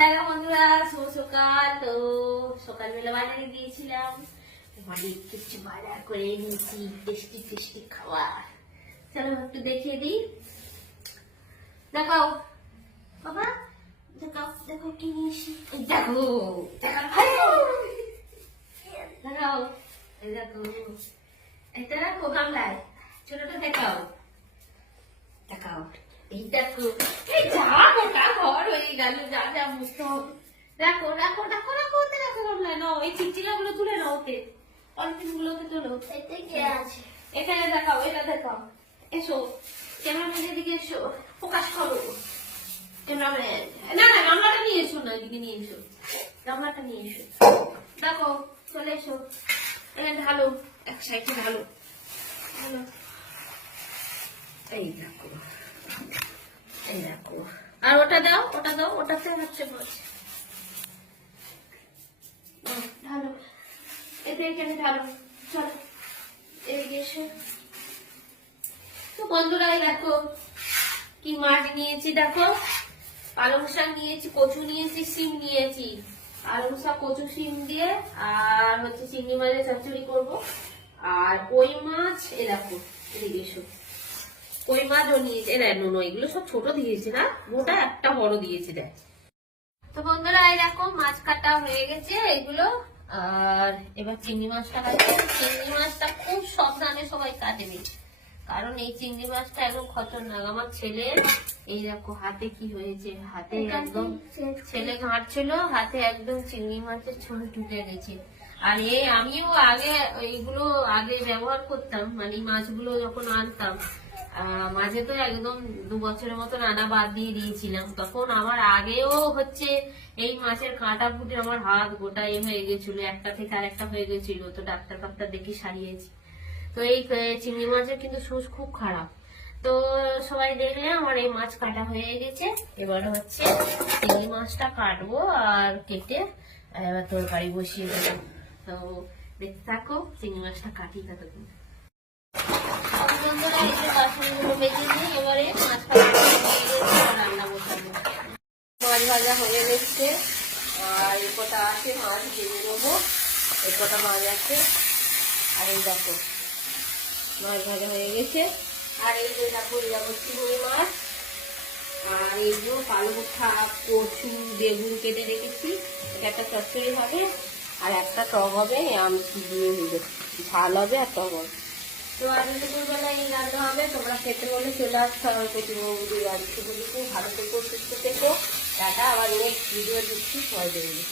Hello বন্ধুরা, শুভ সকাল। তো সকালবেলা বাজারে গিয়েছিলাম, অনেক কিছু বাজার করে নিয়েছি, টেস্টি টেস্টি খাবার। চলো একটু দেখিয়ে দিই। দেখাও বাবা, দেখাও দেখো কি নিয়েছি। দেখো দেখাও, এই দেখো এটা রাখো গামলায়, ছোটটা দেখাও দেখাও। এই দেখো, এই যা গোটা ঘর হয়ে গেল, যা যা বুঝতে হবে। রাখো রাখো রাখো রাখো, ওতে রাখো গামলায়। নাও এই চিচিলা গুলো তুলে নাও, ওতে পলিথিন গুলোকে তোলো। এতে কে আছে? এখানে দেখাও, এটা দেখাও। এসো ক্যামেরাম্যানের দিকে, এসো, ফোকাস করো ক্যামেরাম্যান। না না, গামলাটা নিয়ে এসো, না এদিকে নিয়ে এসো, গামলাটা নিয়ে এসো। দেখো চলে এসো, এটা ঢালো, এক সাইডে ঢালো ঢালো। এই দেখো, এই দেখো, আর ওটা দাও, ওটা দাও, ওটাতে হচ্ছে বলছে ঢালো, এতে এখানে ঢালো। চলো এদিকে এসো। তো বন্ধুরা এই দেখো কি মাছ নিয়েছি, দেখো পালং শাক নিয়েছি, কচু নিয়েছি, শিম নিয়েছি। পালং শাক, কচু, শিম দিয়ে আর হচ্ছে চিংড়ি মাছের চচ্চড়ি করবো। আর কই মাছ, এ দেখো এদিকে এসো, কই মাছও নিয়েছে। এরা নুনো, এগুলো সব ছোট দিয়েছে না, মোটা একটা বড় দিয়েছে দেখ। তো বন্ধুরা এই দেখো মাছ কাটা হয়ে গেছে এগুলো। আর এবার চিংড়ি মাছটা কাটবে। চিংড়ি মাছটা খুব সাবধানে সবাই কাটবে, কারণ এই চিংড়ি মাছটা একদম খতরনাক। আমার ছেলে এই দেখো হাতে কি হয়েছে, হাতে একদম, ছেলে ঘাঁটছিল, হাতে একদম চিংড়ি মাছের ছোট ঢুকে গেছে। আর আমিও আগে এইগুলো আগে ব্যবহার করতাম, মানে মাছগুলো যখন আনতাম, মাঝে তো একদম 2 বছরের মতন আনা বাদ দিয়ে দিয়েছিলাম। তখন আমার আগেও হচ্ছে এই মাছের কাঁটা ফুটে আমার হাত গোটা হয়ে গেছিল, একটা থেকে আরেকটা হয়ে গেছিল। তো ডাক্তার দেখে সারিয়েছি। তো এই চিংড়ি মাছের কিন্তু সুস খুব খারাপ। তো সবাই দেখলে আমার এই মাছ কাটা হয়ে গেছে। এবার হচ্ছে চিংড়ি মাছটা কাটবো আর কেটে এবার তরকারি বসিয়ে দেবো। তো দেখতে থাকো, চিংড়ি মাছটা কাটি ততক্ষণ। এই যে বাসনগুলো মেজে নিই, এবারে মাছ রান্না বসাবো। মাছ ভাজা হয়ে গেছে, আর এই কটা আছে মাছ ভেজে নেবো, এই কটা মাছ আছে। আর এই দেখো মাছ ভাজা হয়ে গেছে। আর এই যে দেখো চিংড়ি মাছ, আর এইগুলো পালং শাক, কচু, বেগুন কেটে রেখেছি। এটা একটা চচ্চড়ি হবে, আর একটা টক হবে, আমচি দিয়ে হবে, ঝাল হবে আর টক হবে। তো আজ দুপুরবেলা এই রান্না হবে। তোমরা খেতে বলে চলে আসতে হবে প্রতিবন্ধু আজকে। ভালো থেকো, সুস্থ থেকো, টাটা। আবার নেক্সট ভিডিও দিচ্ছি, সবাই দেখবে।